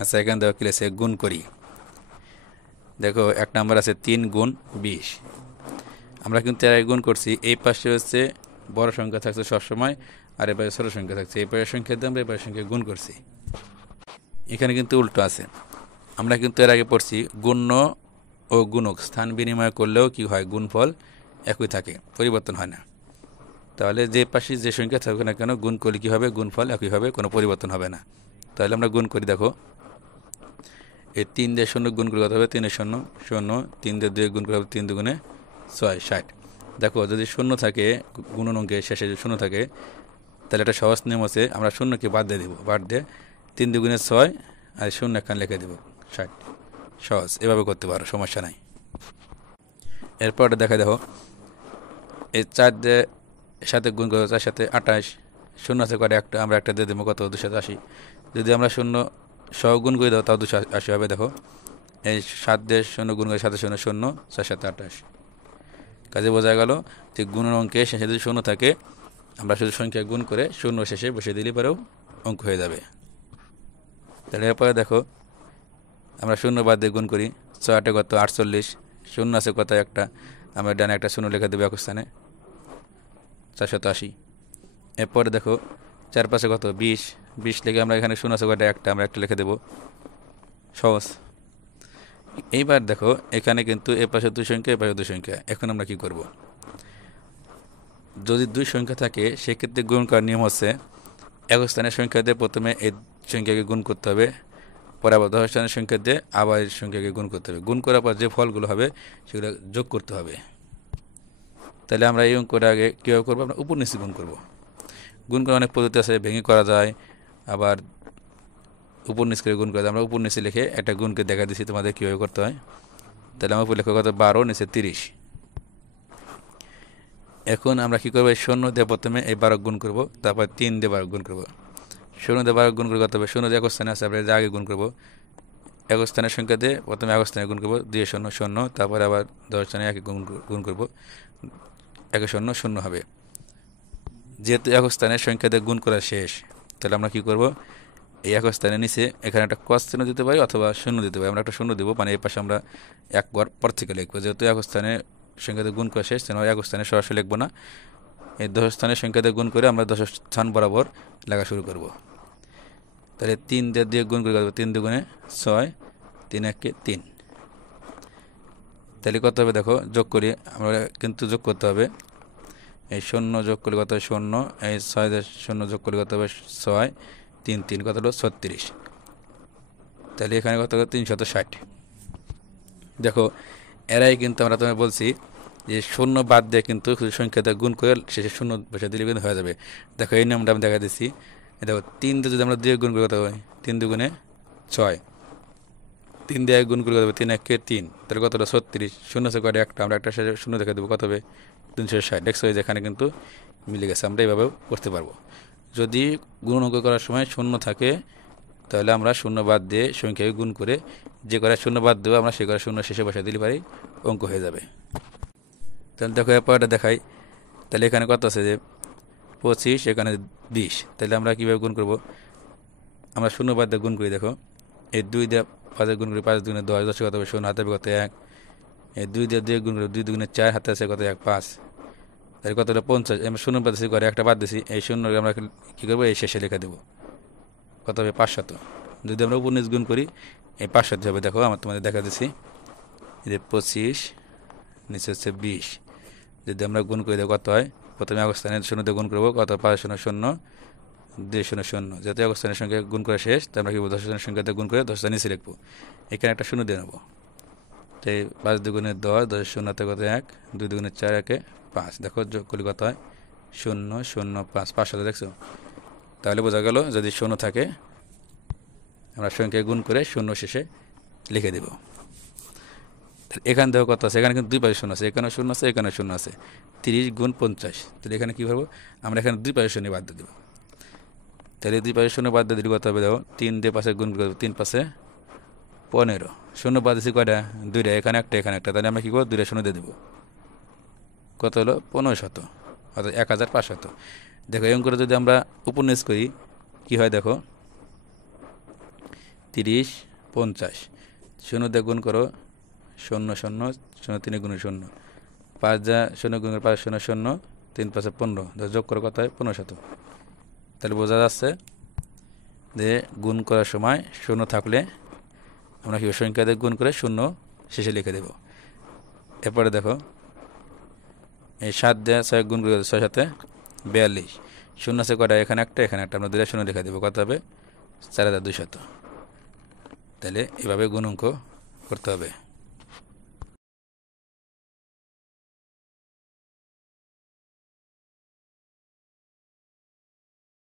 আচ্ছা, এখানে দেখো কি আছে, গুণ করি। দেখো এক নাম্বার আছে 3 গুণ 20। আমরা কিন্তু এর আগে গুণ করছি, এই পাশে হচ্ছে বড় সংখ্যা থাকছে সবসময়, আর এবার ছোট সংখ্যা থাকছে। এই পাশের সংখ্যা দিয়ে আমরা এই পাশের সংখ্যা গুণ করছি। এখানে কিন্তু উল্টো আছে। আমরা কিন্তু এর আগে পড়ছি গুণ্য ও গুণক স্থান বিনিময় করলেও কি হয়, গুণফল একই থাকে, পরিবর্তন হয় না। তাহলে যে পাশে যে সংখ্যা থাকুক না কেন, গুণ করলে কী হবে, গুণফল একই হবে, কোনো পরিবর্তন হবে না। তাহলে আমরা গুণ করি। দেখো এই 3 দিয়ে 0 গুণ করে কত হবে, 3 শূন্য 0, 3 দিয়ে 2 গুণ করে হবে 3 দুগুণে 6, 60। দেখো যদি শূন্য থাকে, গুণন অঙ্কে শেষে যদি শূন্য থাকে, তাহলে একটা সহজ নিয়ম আছে, আমরা শূন্যকে বাদ দিয়ে দেবো। বাদ দিয়ে 3 দুগুণে 6 আর শূন্য এখানে লিখে দেবো 60। সহজ, এভাবে করতে পারো, সমস্যা নাই। এরপর দেখা দেখো এই 4 দিয়ে সাথে গুণ করবো, 4 সাথে 28, শূন্য আছে করে একটা, আমরা একটা দিয়ে দেবো কত, 280। যদি আমরা শূন্য সহ গুণ করে দাও তাও 280 হবে। দেখো এই 7 দিয়ে 0 গুণ করে 7 শূন্য 0, 4 সাথে 28। কাজে বোঝা গেল যে গুণের অঙ্কে শেষে যদি শূন্য থাকে, আমরা শুধু সংখ্যা গুণ করে শূন্য শেষে বসে দিলে পরেও অঙ্ক হয়ে যাবে। তাহলে এরপরে দেখো আমরা শূন্য বাদ দিয়ে গুণ করি, 6 কত 48, শূন্য আছে কত একটা, আমরা ডানে একটা শূন্য লিখে দেবো এক স্থানে, 480। এরপরে দেখো 4 পাশে কত 20, 20 লিখে আমরা এখানে শূন্য আছে কয়টা একটা, আমরা একটা লিখে দেবো, সহজ। এইবার দেখো এখানে কিন্তু এ পাশে 2 সংখ্যা, এ পাশে 2 সংখ্যা। এখন আমরা কি করব, যদি 2 সংখ্যা থাকে সেক্ষেত্রে গুণ করার নিয়ম হচ্ছে, এক স্থানের সংখ্যা দিয়ে প্রথমে এই সংখ্যাকে গুণ করতে হবে, পরে আবার 10 স্থানের সংখ্যা দিয়ে আবার এই সংখ্যাকে গুণ করতে হবে। গুণ করার পর যে ফলগুলো হবে সেগুলো যোগ করতে হবে। তাহলে আমরা এই অঙ্কটা আগে কীভাবে করবো, আমরা উপর নিচে গুণ করব। গুণ করার অনেক পদ্ধতি আছে, ভেঙে করা যায়, আবার উপর নিচ করে গুণ করা যায়। আমরা উপর নিচে লিখে একটা গুণকে দেখা দিচ্ছি তোমাদের কীভাবে করতে হয়। তাহলে আমার উপর লেখা কত 12, নিচে 30। এখন আমরা কী করবো, 0 দিয়ে প্রথমে এই 12 গুণ করবো, তারপর 3 দিয়ে 12 গুণ করবো। 0 দিয়ে 12 গুণ করে কত হবে, 0 দিয়ে এক স্থানে আছে, আমরা আগে গুণ করবো। এক স্থানের সংখ্যা দিয়ে প্রথমে এক স্থানে গুণ করবো, 2 শূন্য 0, তারপরে আবার 10 স্থানে একে গুণ করবো, 1 শূন্য 0 হবে। যেহেতু এক স্থানের সংখ্যা দিয়ে গুণ করা শেষ, তাহলে আমরা কি করব, এই এক স্থানের নিচে এখানে একটা ক্রস চিহ্ন দিতে পারি অথবা শূন্য দিতে পারি। আমরা একটা শূন্য দেবো, মানে এই পাশে আমরা একবার পর থেকে লিখবো। যেহেতু এক স্থানে সংখ্যা দিয়ে গুণ করা শেষ, তেমন এক স্থানে সরাসরি লিখবো না, এই 10 স্থানের সংখ্যা দিয়ে গুণ করে আমরা 10 স্থান বরাবর লেখা শুরু করব। তাহলে 3 দিয়ে গুণ করে করবো, 3 দুগুণে 6, 3 একে 3। তাহলে কত হবে দেখো, যোগ করি, আমরা কিন্তু যোগ করতে হবে। এই 0 যোগ করলে কত হবে 0, এই 6 দিয়ে 0 যোগ করলে কত হবে 6, 3 3 কত হলো 36। তাহলে এখানে কত হবে 360। দেখো এরাই কিন্তু আমরা তোমায় বলছি যে শূন্য বাদ দিয়ে কিন্তু সংখ্যাটা গুণ করে শেষে শূন্য বসে দিলে কিন্তু হয়ে যাবে। দেখো এই নামটা আমি দেখা দিচ্ছি। দেখো 3 দিয়ে যদি আমরা 2 গুণ করে কত হবে, 3 দুগুণে 6, 3 দিয়ে গুণ করে কত হবে 3 একে 3, তাহলে কত হলো 36। শূন্য আছে কয়টা একটা, আমরা একটা শেষে শূন্য দেখে দেবো, কত হবে 360। দেখছো যেখানে কিন্তু মিলে গেছে। আমরা এইভাবেও করতে পারবো। যদি গুণ অঙ্ক করার সময় শূন্য থাকে, তাহলে আমরা শূন্য বাদ দিয়ে সংখ্যাকে গুণ করে যে করে শূন্য বাদ দেবো আমরা সে করে শূন্য শেষে বসে দিলে পারি, অঙ্ক হয়ে যাবে। তাহলে দেখো এরপরটা দেখাই। তাহলে এখানে কত আছে যে 25, এখানে 20। তাহলে আমরা কীভাবে গুণ করব, আমরা শূন্য বাদ দিয়ে গুণ করি। দেখো এই 2 দিয়ে 5 গুণ করি, 5 দুগুণে 10, 10 কত হবে 0, হাতে কত 1। এই 2 দিয়ে 2 গুণ করি, 2 দুগুণে 4, হাতে আছে কত 1, 5। তাহলে কত হলো 50। আমরা শূন্য বাদ দিচ্ছি, করে একটা বাদ দিচ্ছি, এই শূন্য আমরা কী করবো, এই শেষে লিখে দেবো, কত হবে 500। যদি আমরা উপর নিচ গুণ করি এই 500 হবে। দেখো আমার তোমাদের দেখা দিচ্ছি, এই যে 25 নিচে হচ্ছে 20। যদি আমরা গুণ করে দেবো কত হয়, প্রথমে অবস্থানে শূন্য দিয়ে গুণ করবো, কত 5 শূন্য 0, 2 শূন্য 0। যেহেতু অবস্থানের সংখ্যা গুণ করা শেষ, তাই আমরা কি 10 সংখ্যাতে গুণ করে 10টা নিচে লিখবো, এখানে একটা শূন্য দিয়ে নেবো। তো এই 5 দুগুণে 10, 10 শূন্যতে কত 1, 2 দুগুণে 4, একে 5। দেখো যোগ করলে কত হয় 0 0 5, 500। দেখছো, তাহলে বোঝা গেল যদি শূন্য থাকে আমরা সংখ্যায় গুণ করে শূন্য শেষে লিখে দেব। এখানে দেখো কত আছে, এখানে কিন্তু 2 পাশে শূন্য আছে, এখানে শূন্য আছে, এখানে শূন্য আছে, 30 গুণ 50। তাহলে এখানে কী করবো, আমরা এখানে 2 পাশে শূন্য বাদ দিয়ে দেবো। তাহলে 2 পাশে শূন্য বাদ দিয়ে দিলে কত হবে, দেখো 3 দিয়ে পাশে গুণ করে দেবো, 3 পাশে 15। শূন্য বাদ দিচ্ছি কয়টা, 2টা, এখানে একটা, এখানে একটা। তাহলে আমরা কী করবো, 2টা শূন্য দিয়ে দেবো, কত হলো 1500, অর্থাৎ 1500। দেখো এরকম করে যদি আমরা উপন্যাস করি কী হয়, দেখো 30 50 শূন্য দিয়ে গুণ করো 0 0 0 3 গুণ 0 5 যা 0 গুণ 5 0 0 3 5 15 যোগ করো কত হয় 1500 তাহলে বোঝা যাচ্ছে যে গুণ করার সময় শূন্য থাকলে আমরা কি সংখ্যা দিয়ে গুণ করে শূন্য শেষে লিখে দেব। এরপরে দেখো এই 7 দিয়ে 6 গুণ করে 6 সাথে 42 শূন্য আছে কয়টা এখানে একটা আমরা দুইটা শূন্য লিখে দেব কত হবে 4200। তাহলে এভাবে গুণ অঙ্ক করতে হবে।